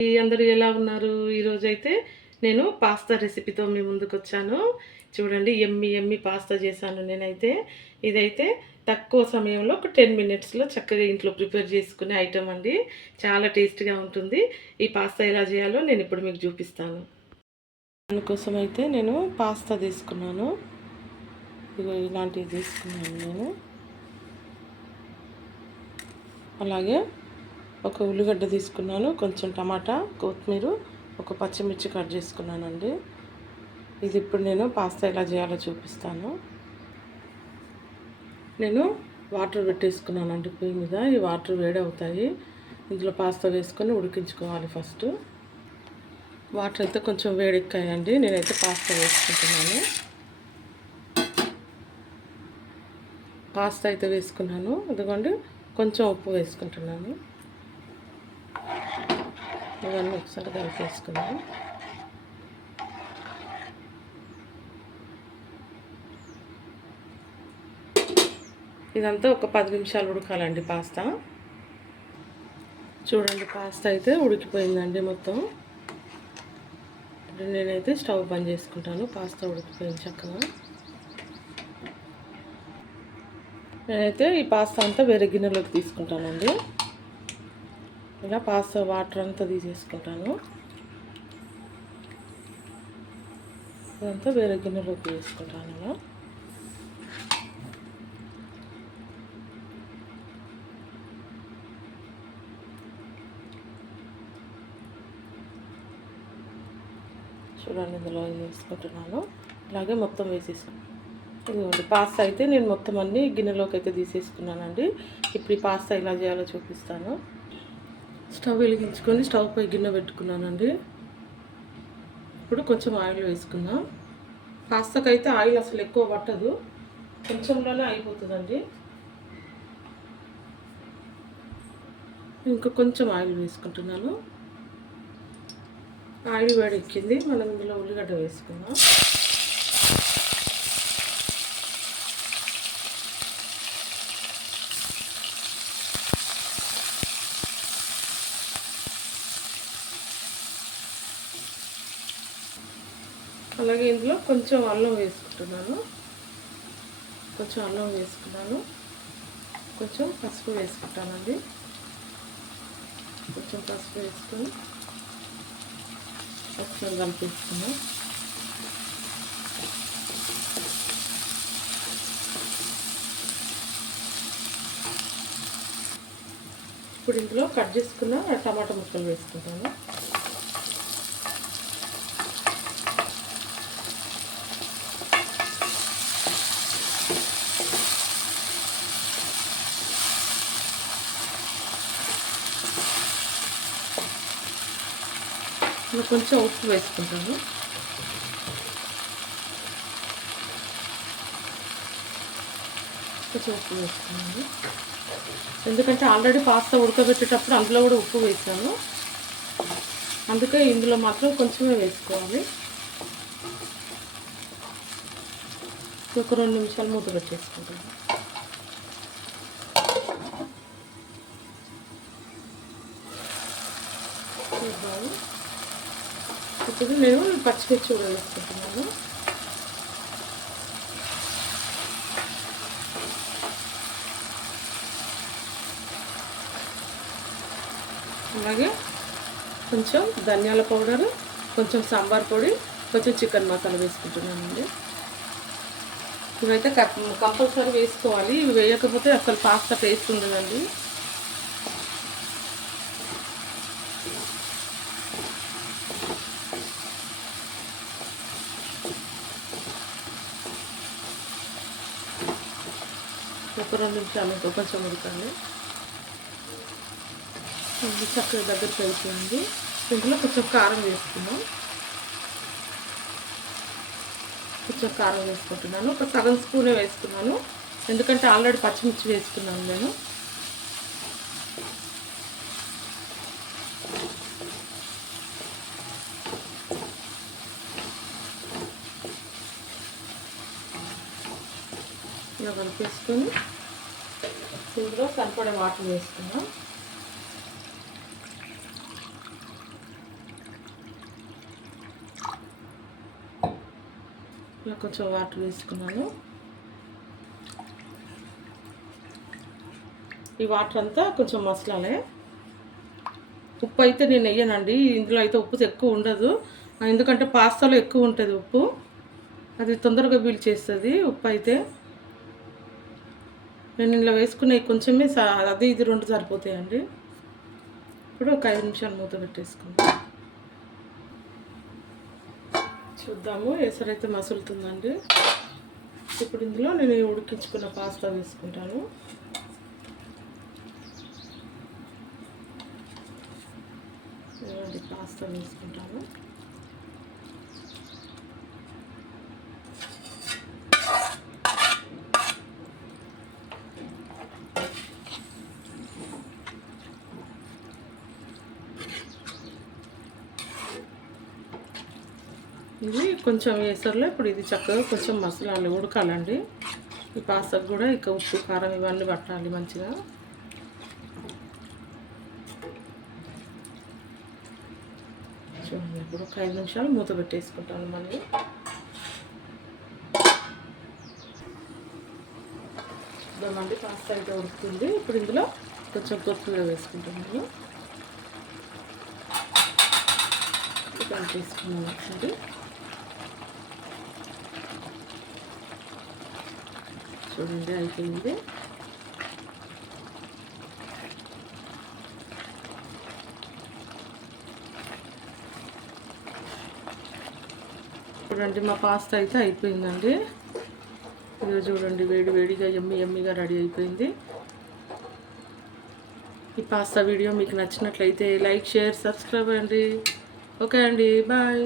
అందరూ ఎలా ఉన్నారు? ఈరోజైతే నేను పాస్తా రెసిపీతో మీ ముందుకొచ్చాను. చూడండి యమ్మీ యమ్మీ పాస్తా చేశాను నేనైతే. ఇదైతే తక్కువ సమయంలో ఒక 10 మినిట్స్‌లో చక్కగా ఇంట్లో ప్రిపేర్ చేసుకునే ఐటెమ్ అండి. చాలా టేస్ట్‌గా ఉంటుంది. ఈ పాస్తా ఎలా చేయాలో నేనిప్పుడు మీకు చూపిస్తాను. దానికోసం అయితే నేను పాస్తా తీసుకున్నాను. ఇదిగో ఇలాంటివి తీసుకున్నాను నేను. అలాగే ఒక ఉల్లిగడ్డ తీసుకున్నాను, కొంచెం టమాటా, కొత్తిమీర, ఒక పచ్చిమిర్చి కట్ చేసుకున్నానండి. ఇది ఇప్పుడు నేను పాస్తా ఎలా చేయాలో చూపిస్తాను. నేను వాటర్ పెట్టేసుకున్నానండి పొయ్యి మీద. ఈ వాటర్ వేడవుతాయి. ఇందులో పాస్తా వేసుకొని ఉడికించుకోవాలి ఫస్ట్. వాటర్ అయితే కొంచెం వేడెక్కాయండి. నేనైతే పాస్తా వేసుకుంటున్నాను. పాస్తా అయితే వేసుకున్నాను. ఇదిగోండి కొంచెం ఉప్పు వేసుకుంటున్నాను. ఇవన్నీ ఒకసారి కలిపేసుకున్నాను. ఇదంతా ఒక 10 నిమిషాలు ఉడకాలండి పాస్తా. చూడండి పాస్తా అయితే ఉడికిపోయిందండి మొత్తం. ఇప్పుడు నేనైతే స్టవ్ బంద్ చేసుకుంటాను. పాస్తా ఉడికిపోయింది చక్కగా. నేనైతే ఈ పాస్తా అంతా వేరే గిన్నెలోకి తీసుకుంటానండి. ఇలా పాస్తా వాటర్ అంతా తీసేసుకుంటాను. ఇదంతా వేరే గిన్నెలోకి తీసుకుంటాను. ఇలా చూడండి ఇందులో వేసుకుంటున్నాను. ఇలాగే మొత్తం వేసేసాను. ఇదిగోండి పాస్తా అయితే నేను మొత్తం అన్నీ గిన్నెలోకి అయితే తీసేసుకున్నానండి. ఇప్పుడు ఈ పాస్తా ఎలా చేయాలో చూపిస్తాను. స్టవ్ వెలిగించుకొని స్టవ్ పై గిన్నె పెట్టుకున్నానండి. ఇప్పుడు కొంచెం ఆయిల్ వేసుకుందాం. పాస్తాకి అయితే ఆయిల్ అసలు ఎక్కువ పట్టదు, కొంచెంలోనే అయిపోతుందండి. ఇంకా కొంచెం ఆయిల్ వేసుకుంటున్నాను. ఆయిల్ వేడెక్కింది. మనం ఇందులో ఉల్లిగడ్డ వేసుకుందాం. అలాగే ఇందులో కొంచెం అల్లం వేసుకుంటున్నాను. కొంచెం పసుపు వేసుకుంటానండి. కొంచెం పసుపు వేసుకొని ఒకసారి కలిపేసుకున్నాం. ఇప్పుడు ఇందులో కట్ చేసుకున్న టమాటా ముక్కలు వేసుకుంటాను. కొంచెం ఉప్పు వేసుకుంటాను. ఎందుకంటే ఆల్రెడీ పాస్తా ఉడకబెట్టేటప్పుడు అందులో కూడా ఉప్పు వేసాను. అందుకే ఇందులో మాత్రం కొంచెమే వేసుకోవాలి. ఒక 2 నిమిషాలు మూత పెట్టేసుకుంటాను. ఇప్పుడు నేను పచ్చిమిర్చి కూడా వేసుకుంటున్నాను. అలాగే కొంచెం ధనియాల పౌడరు, కొంచెం సాంబార్ పొడి, కొంచెం చికెన్ మసాలా వేసుకుంటున్నానండి. ఇవైతే కంపల్సరీ వేసుకోవాలి. ఇవి వేయకపోతే అసలు పాస్తా టేస్ట్ ఉండదండి. ఒక 2 నిమిషాలు ఇంకా కొంచెం ఉడకండి. చక్కగా దగ్గరికి అయిపోయింది. ఇందులో కొంచెం కారం వేసుకున్నాం. కొంచెం కారం వేసుకుంటున్నాను. ఒక సగం స్పూనే వేసుకున్నాను, ఎందుకంటే ఆల్రెడీ పచ్చిమిర్చి వేసుకున్నాను నేను. ఇలా కలిపేసుకొని ఇందులో సరిపడే వాటర్ వేసుకున్నాం. ఇలా కొంచెం వాటర్ వేసుకున్నాను. ఈ వాటర్ అంతా కొంచెం మసలాలే. ఉప్పు అయితే నేను వేయనండి, ఇందులో అయితే ఉప్పు ఎక్కువ ఉండదు, ఎందుకంటే పాస్తాలో ఎక్కువ ఉంటుంది ఉప్పు, అది తొందరగా పీల్చేస్తుంది ఉప్పు అయితే. నేను ఇలా వేసుకునే కొంచెమే అది ఇది 2 సరిపోతాయండి. ఇప్పుడు ఒక 5 నిమిషాలు మూత పెట్టేసుకుందాం. చూద్దాము, ఎసరైతే మసులుతుందండి. ఇప్పుడు ఇందులో నేను ఉడికించుకున్న పాస్తా వేసుకుంటాను. పాస్తా వేసుకుంటాను. ఇది కొంచెం వేసర్లో ఇప్పుడు ఇది చక్కగా కొంచెం మసాలాలు ఉడకాలండి. ఈ పాస్తాకు కూడా ఇక ఉప్పు కారం ఇవన్నీ పట్టాలి మంచిగా. చూడండి, ఇప్పుడు ఒక 5 నిమిషాలు మూత పెట్టేసుకుంటాను మళ్ళీ. చూద్దామండి, పాస్తా అయితే ఉడుకుతుంది. ఇప్పుడు ఇందులో కొంచెం కొత్తిమీర వేసుకుంటున్నాను. తీసుకున్నాను ఒకసారి. చూడండి, అయిపోయింది. చూడండి, మా పాస్తా అయితే అయిపోయిందండి. ఇది చూడండి, వేడి వేడిగా ఎమ్మిగా రెడీ అయిపోయింది. ఈ పాస్తా వీడియో మీకు నచ్చినట్లయితే లైక్, షేర్, సబ్స్క్రైబ్ అండి. ఓకే అండి, బాయ్.